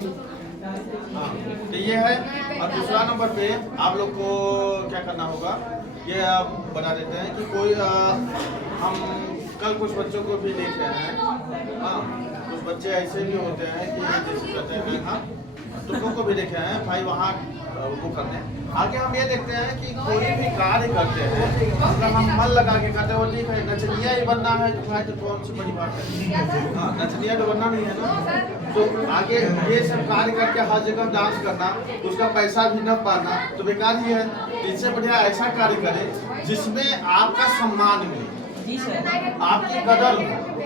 हाँ, तो ये है। और दूसरा नंबर पे आप लोग को क्या करना होगा, ये आप बता देते हैं कि कोई हम कल कुछ बच्चों को भी देख रहे हैं। हाँ, कुछ बच्चे ऐसे भी होते हैं कि जैसे कहते हैं, हाँ तुमको को भी देखे हैं भाई वहाँ वो करते हैं। आगे हम ये देखते हैं कि कोई भी कार्य करते हैं मतलब हम मन लगा के करते हैं, वो ठीक है। नचनिया ही बनना है तो भाई तो कौन सी बड़ी बात है। हाँ, नचनिया तो बनना नहीं है ना। तो आगे ये सब कार्य करके हर जगह डांस करना, उसका पैसा भी न पाना तो बेकार ही है। इससे बढ़िया ऐसा कार्य करें जिसमें आपका सम्मान मिले, आपकी कदर हो।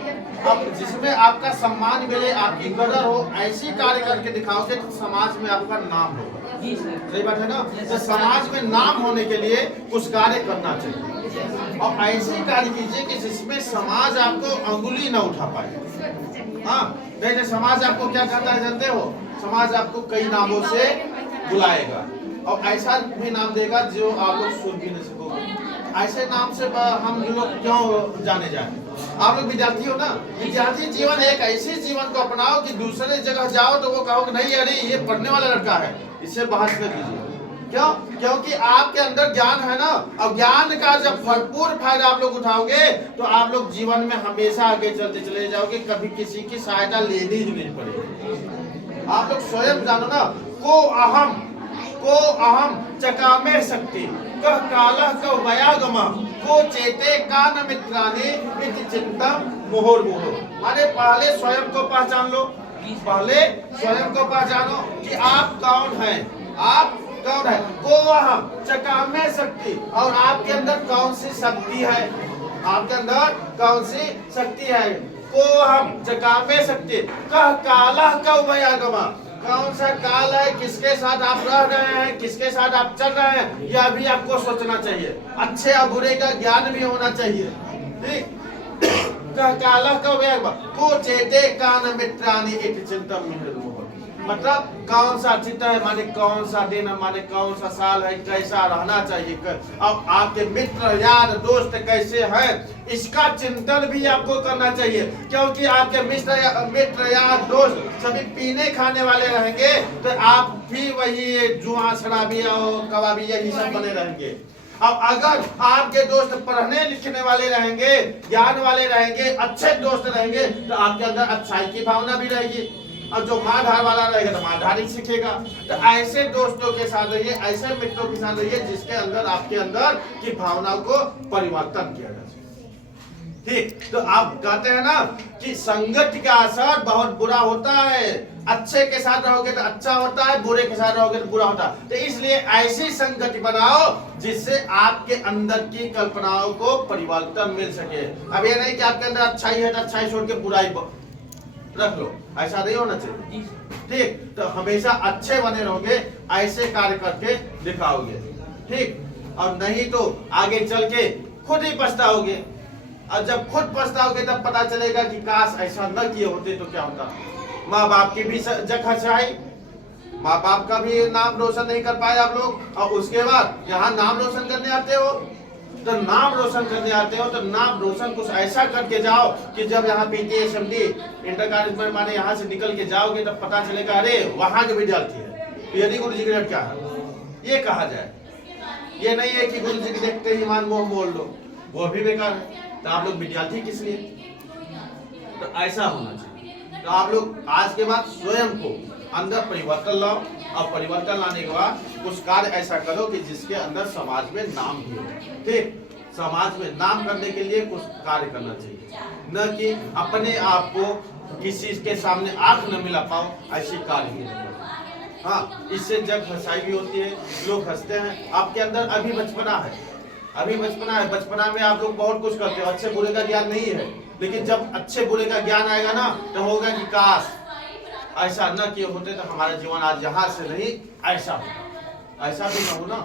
अब जिसमें आपका सम्मान मिले, आपकी कदर हो, ऐसी कार्य करके दिखाओगे तो समाज में आपका नाम होगा। सही बात है ना। तो समाज में नाम होने के लिए कुछ कार्य करना चाहिए और ऐसे कार्य कीजिए कि जिसमें समाज आपको अंगुली न उठा पाए। हाँ, नहीं समाज आपको क्या कहता है जानते हो, समाज आपको कई नामों से बुलाएगा और ऐसा भी नाम देगा जो आप लोग सुन भी नहीं सकोगे। ऐसे नाम से हम लोग क्यों जाने जाए। आप लोग विद्यार्थी हो ना, विद्यार्थी जीवन एक ऐसे जीवन को अपनाओ कि दूसरे जगह जाओ तो वो कहो कि नहीं अरे ये पढ़ने वाला लड़का है, इससे बहस न कीजिए। क्यों? क्योंकि आपके अंदर ज्ञान है ना, और ज्ञान का जब भरपूर फायदा आप लोग उठाओगे तो आप लोग जीवन में हमेशा आगे चलते चले जाओगे, कभी किसी की सहायता लेनी ही नहीं पड़ेगी। आप लोग स्वयं जानो ना, को अहम चकामे शक्ति कह कालह कह वयागम को चेते कान मित्राने इति चिंता मोहर मोहर। माने पहले स्वयं को पहचान लो, पहले स्वयं को पहचानो कि आप कौन हैं, आप कौन है। को अहम चकामे शक्ति, और आपके अंदर कौन सी शक्ति है, आपके अंदर कौन सी शक्ति है। को अहम चकामे शक्ति कह कालह कह वयागम, कौन सा काल है, किसके साथ आप रह रहे हैं, किसके साथ आप चल रहे हैं, यह भी आपको सोचना चाहिए। अच्छे और बुरे का ज्ञान भी होना चाहिए। ठीक, काला को चेते कान मित्रानि इति चिंतन मोहर। मतलब कौन सा चित्त है, माने कौन सा दिन, माने कौन सा साल है, कैसा रहना चाहिए, अब आपके मित्र यार दोस्त कैसे हैं, इसका चिंतन भी आपको करना चाहिए। क्योंकि आपके मित्र यार दोस्त सभी पीने खाने वाले रहेंगे तो आप भी वही जुआ शराबी और कबाबी यही सब बने रहेंगे। अब अगर आपके दोस्त पढ़ने लिखने वाले रहेंगे, ज्ञान वाले रहेंगे, अच्छे दोस्त रहेंगे तो आपके अंदर अच्छाई की भावना भी रहेगी। और जो मारधार वाला रहेगा तो मारधार ही सीखेगा। तो ऐसे दोस्तों के साथ रहिए, ऐसे मित्रों के साथ रहिए जिसके अंदर आपके अंदर की भावनाओं को परिवर्तन किया जा सके। ठीक, तो आप कहते हैं ना कि संगत का असर बहुत बुरा होता है। अच्छे के साथ रहोगे तो अच्छा होता है, बुरे के साथ रहोगे तो बुरा होता है। तो इसलिए ऐसी संगति बनाओ जिससे आपके अंदर की कल्पनाओं को परिवर्तन मिल सके। अब ये नहीं कि आपके अंदर अच्छाई है तो अच्छाई छोड़ के बुराई रख लो, ऐसा नहीं होना चाहिए। ठीक, तो हमेशा अच्छे बने रहोगे, ऐसे कार्य करके दिखाओगे। ठीक, और नहीं तो आगे चल के खुद ही पछताओगे। और जब खुद पछताओगे तब पता चलेगा कि काश ऐसा न किए होते तो क्या होता। माँ बाप की भी जगह चाहे, माँ बाप का भी नाम रोशन नहीं कर पाए आप लोग, और उसके बाद यहाँ नाम रोशन करने आते हो। तो नाम रोशन करने आते हो तो नाम रोशन कुछ ऐसा करके जाओ कि जब यहाँ पीटीए एसएमडी इंटर कॉलेज में माने यहाँ से निकल के जाओगे तब पता चलेगा अरे वहाँ के विद्यार्थी है, यदि गुरु जी का क्या है ये कहा जाए। ये नहीं है कि गुरु जी के देखते ही मान मोह बोल लो, वो भी बेकार है। तो आप लोग विद्यार्थी किस लिए, तो ऐसा होना चाहिए। तो आप लोग आज के बाद स्वयं को अंदर परिवर्तन लाओ, और परिवर्तन लाने के बाद कुछ कार्य ऐसा करो कि जिसके अंदर समाज में नाम भी हो। ठीक, समाज में नाम करने के लिए कुछ कार्य करना चाहिए, न कि अपने आप को किसी के सामने आंख न मिला पाओ, ऐसी कार्य नहीं करो। हाँ, इससे जग हंसाई भी होती है, लोग हंसते हैं। आपके अंदर अभी बचपना है, अभी बचपना है, बचपना में आप लोग बहुत कुछ करते हो, अच्छे बुरे का ज्ञान नहीं है। लेकिन जब अच्छे बुरे का ज्ञान आएगा ना तो होगा कि काश ऐसा न किए होते तो हमारा जीवन आज यहाँ से नहीं ऐसा होता, ऐसा भी न हो ना।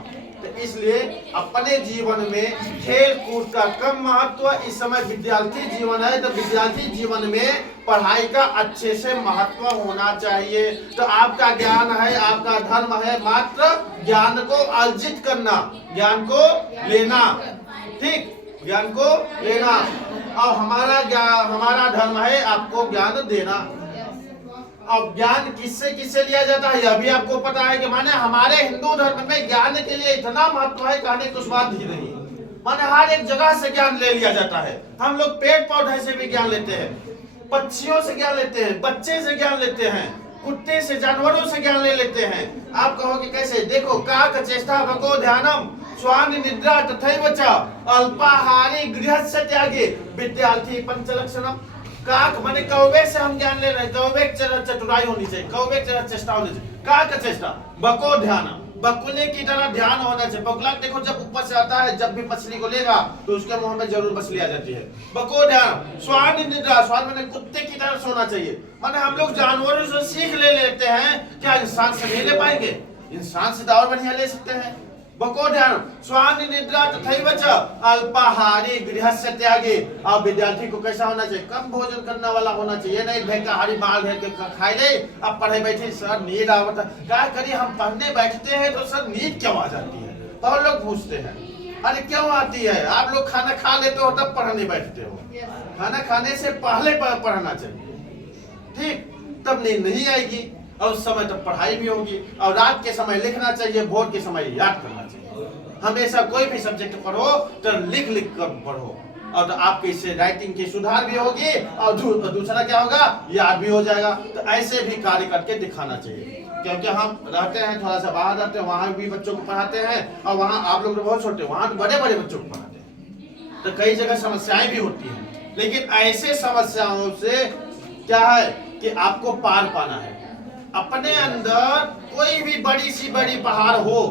तो इसलिए अपने जीवन में खेल कूद का कम महत्व। इस समय विद्यार्थी जीवन है तो विद्यार्थी जीवन में पढ़ाई का अच्छे से महत्व होना चाहिए। तो आपका ज्ञान है, आपका धर्म है मात्र ज्ञान को अर्जित करना, ज्ञान को लेना। ठीक, ज्ञान को लेना, और हमारा धर्म है आपको ज्ञान देना। अब ज्ञान किससे किससे लिया जाता है यह भी आपको पता है कि माने हमारे हिंदू धर्म में ज्ञान के लिए इतना महत्व है, कहने कुछ बात ही नहीं। माने हर एक जगह से ज्ञान ले लिया जाता है। हम लोग पेड़ पौधे से भी ज्ञान लेते हैं, पक्षियों से ज्ञान लेते हैं, बच्चे से ज्ञान लेते हैं, कुत्ते से, जानवरों से ज्ञान ले लेते हैं। आप कहोगे कैसे? देखो, काक चेष्टा भगो ध्यानम स्वान निद्रा तथैव च अल्पाहारी गृहस्य त्यागे विद्यार्थी पंचलक्षणम। काक माने कौवे से हम ज्ञान ले रहे हैं। कौवे चतुराई होनी चाहिए, कौवे चेष्टा होनी चाहिए। काक चेष्टा बको ध्यान, बकुले की तरह ध्यान होना चाहिए। बकुला देखो जब ऊपर से आता है, जब भी मछली को लेगा तो उसके मुंह में जरूर मछली आ जाती है। बको ध्यान स्वान निद्रा, स्वान माने कुत्ते की तरह सोना चाहिए। माने हम लोग जानवरों से सीख ले लेते हैं, क्या इंसान से नहीं ले पाएंगे? इंसान से और बढ़िया ले सकते हैं। बको ध्यान स्वान निद्रा तथैव च अल्पाहारी गृहस्य त्यागे। अब विद्यार्थी को कैसा होना चाहिए? कम भोजन करने वाला होना चाहिए। नहीं भेकाहारी बाल घेर के खाए ले, अब पढ़े बैठे सर नींद आवता, क्या करिए? हम पढ़ने बैठते हैं तो सर नींद क्यों आ जाती है? और लोग पूछते हैं अरे क्यों आती है? आप लोग खाना खा लेते हो तब पढ़ने बैठते हो। खाना खाने से पहले पढ़ना चाहिए, ठीक? तब नींद नहीं आएगी और उस समय तब पढ़ाई भी होगी। और रात के समय लिखना चाहिए, भोर के समय याद करना चाहिए। हमेशा कोई भी सब्जेक्ट पढ़ो तो लिख लिख कर पढ़ो, और तो आपके इससे राइटिंग की सुधार भी होगी और दूसरा क्या होगा? याद भी हो जाएगा। तो ऐसे भी कार्य करके दिखाना चाहिए, क्योंकि हम रहते हैं थोड़ा सा बाहर रहते हैं, वहां भी बच्चों को पढ़ाते हैं, और वहां आप लोग तो बहुत छोटे, वहां तो बड़े बड़े बच्चों को पढ़ाते हैं। तो कई जगह समस्याएं भी होती हैं, लेकिन ऐसे समस्याओं से क्या है कि आपको पार पाना है। अपने अंदर कोई भी बड़ी सी बड़ी पहाड़ हो,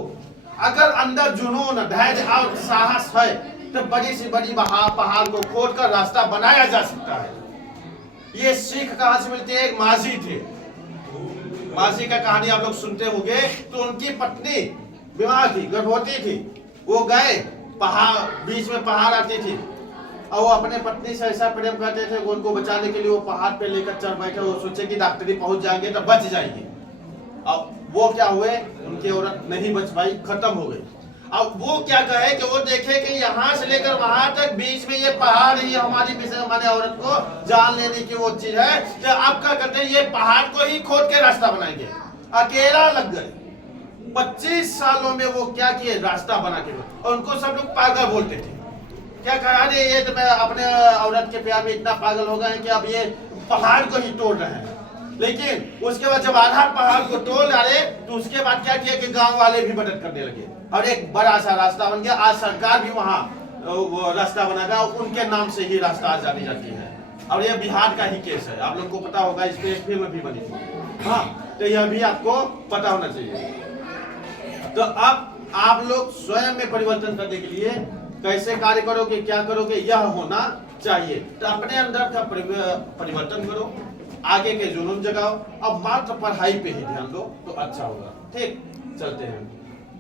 अगर अंदर जुनून, धैर्य और साहस है तो बड़ी सी बड़ी पहाड़ को खोदकर रास्ता बनाया जा सकता है। ये सीख कहां से मिलती है? एक माझी थे, माझी का कहानी आप लोग सुनते होंगे। तो उनकी पत्नी बीमार थी, गर्भवती थी। वो गए पहाड़, बीच में पहाड़ आती थी, और वो अपने पत्नी से ऐसा प्रेम करते थे कि उनको बचाने के लिए वो पहाड़ पे लेकर चढ़ बैठे। वो सोचे कि डॉक्टरी पहुंच जाएंगे तो बच जाएंगे। अब वो क्या हुए, उनकी औरत नहीं बच पाई, खत्म हो गई। अब वो क्या कहे कि वो देखे कि यहाँ से लेकर वहां तक बीच में ये पहाड़ ही हमारी हमारे औरत को जान लेने की वो चीज है। तो आप क्या करते हैं? ये पहाड़ को ही खोद के रास्ता बनाएंगे। अकेला लग गए। 25 सालों में वो क्या किए? रास्ता बना के। और उनको सब लोग पागल बोलते थे। क्या कहा? अरे ये तो मैं अपने औरत के प्यार में इतना पागल हो गए कि अब ये पहाड़ को ही तोड़ रहे हैं। लेकिन उसके बाद जब आधा पहाड़ को तोड़ डाले तो उसके बाद क्या किया कि गांव वाले भी मदद करने लगे, और एक बड़ा सा रास्ता बन गया। आज सरकार भी वहाँ वो रास्ता बनाएगा, उनके नाम से ही रास्ता आज जानी जाती है। और ये बिहार का ही केस है, आप लोग को पता होगा, इस पे एक फिल्म भी बनी थी। हाँ, तो यह भी आपको पता होना चाहिए। तो अब आप लोग स्वयं में परिवर्तन करने के लिए कैसे कार्य करोगे, क्या करोगे, यह होना चाहिए। तो अपने अंदर का परिवर्तन करो, आगे के जुनून जगाओ, अब मात्र पढ़ाई पे ही ध्यान दो तो अच्छा होगा। ठीक, चलते हैं।